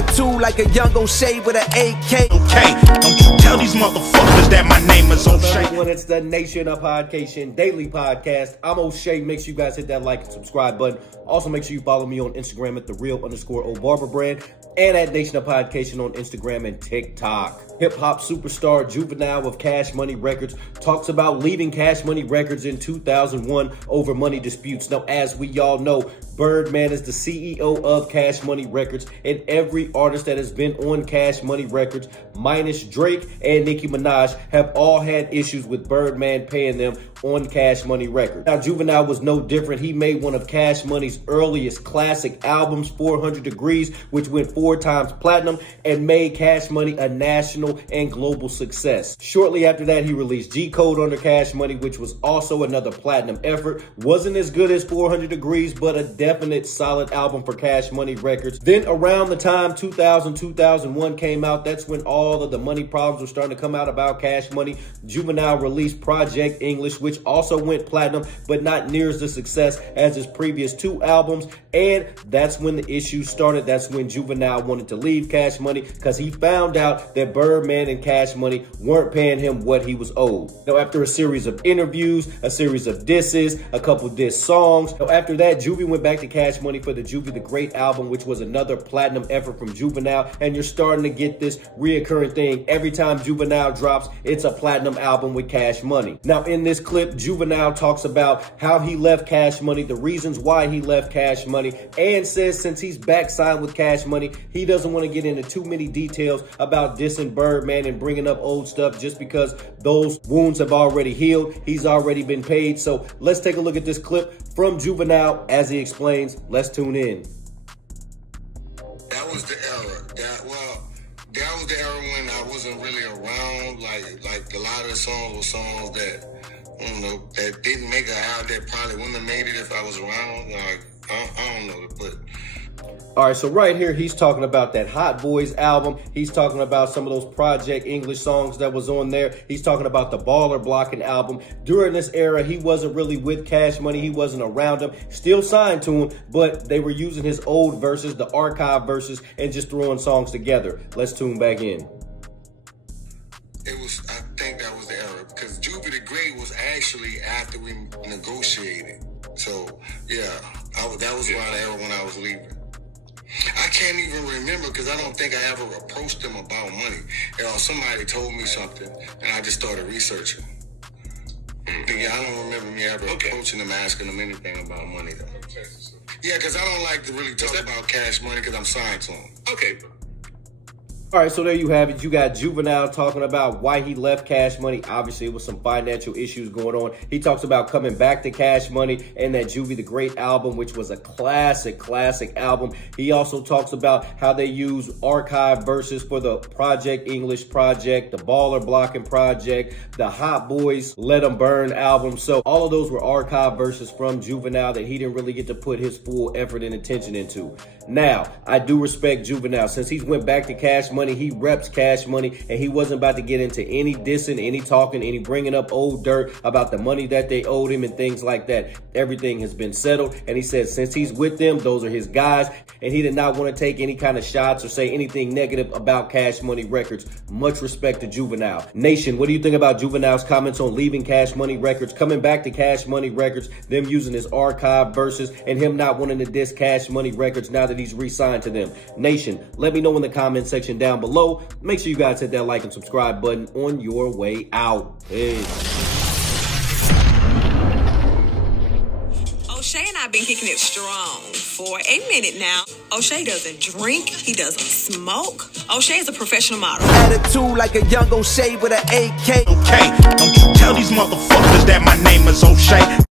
Attitude like a young O'Shea with an AK. Okay, don't you tell these motherfuckers that my name is O'Shea. Everyone, it's the Nation of Podcation Daily Podcast. I'm O'Shea. Make sure you guys hit that like and subscribe button. Also, make sure you follow me on Instagram at @thereal_OBarberbrand and at Nation of Podcation on Instagram and TikTok. Hip-hop superstar Juvenile of Cash Money Records talks about leaving Cash Money Records in 2001 over money disputes. Now, as we all know, Birdman is the CEO of Cash Money Records, and every artist that has been on Cash Money Records, minus Drake and Nicki Minaj, have all had issues with Birdman paying them on Cash Money Records. Now, Juvenile was no different. He made one of Cash Money's earliest classic albums, 400 Degrees, which went 4 times platinum and made Cash Money a national and global success. Shortly after that, he released G-Code under Cash Money, which was also another platinum effort. Wasn't as good as 400 Degrees, but a definite solid album for Cash Money Records. Then around the time 2001 came out, that's when all of the money problems were starting to come out about Cash Money. Juvenile released Project English, which also went platinum, but not near as the success as his previous 2 albums. And that's when the issues started. That's when Juvenile wanted to leave Cash Money because he found out that Birdman and Cash Money weren't paying him what he was owed. Now, after a series of interviews, a series of disses, a couple diss songs, after that, Juvie went back to Cash Money for the Juvie the Great album, which was another platinum effort from Juvenile. And you're starting to get this reoccurring thing. Every time Juvenile drops, it's a platinum album with Cash Money. Now, in this clip, Juvenile talks about how he left Cash Money, the reasons why he left Cash Money, and says since he's back signed with Cash Money, he doesn't want to get into too many details about dissing Birdman and bringing up old stuff just because those wounds have already healed. He's already been paid. So let's take a look at this clip from Juvenile as he explains. Let's tune in. That was the era. That was the era when I wasn't really around. Like a lot of the songs were songs that, I don't know, that didn't make it out, that probably wouldn't have made it if I was around. Like, I don't know, but... All right, so right here, he's talking about that Hot Boys album. He's talking about some of those Project English songs that was on there. He's talking about the Baller Blocking album. During this era, he wasn't really with Cash Money. He wasn't around him. Still signed to him, but they were using his old verses, the archive verses, and just throwing songs together. Let's tune back in. I think that was the era, because Juvenile the Great was actually after we negotiated. So, yeah, that was around the era when I was leaving. I can't even remember because I don't think I ever approached them about money. You know, somebody told me something and I just started researching. But yeah, I don't remember me ever approaching them, asking them anything about money though. Yeah, because I don't like to really talk about Cash Money because I'm signed to them. Okay. All right, so there you have it. You got Juvenile talking about why he left Cash Money. Obviously, it was some financial issues going on. He talks about coming back to Cash Money and that Juvie the Great album, which was a classic album. He also talks about how they use archive verses for the Project English project, the Baller Blocking project, the Hot Boys Let 'Em Burn album. So all of those were archive verses from Juvenile that he didn't really get to put his full effort and attention into. Now, I do respect Juvenile. Since he's went back to Cash Money, he reps Cash Money, and he wasn't about to get into any dissing, any talking, any bringing up old dirt about the money that they owed him and things like that. Everything has been settled, and he said since he's with them, those are his guys, and he did not want to take any kind of shots or say anything negative about Cash Money Records. Much respect to Juvenile. Nation, what do you think about Juvenile's comments on leaving Cash Money Records, coming back to Cash Money Records, them using his archive verses, and him not wanting to diss Cash Money Records now that he's re-signed to them? Nation, let me know in the comment section down below. Make sure you guys hit that like and subscribe button on your way out. Peace. O'Shea and I have been kicking it strong for a minute now. O'Shea doesn't drink. He doesn't smoke. O'Shea is a professional model. Attitude like a young O'Shea with an AK. Okay, don't you tell these motherfuckers that my name is O'Shea.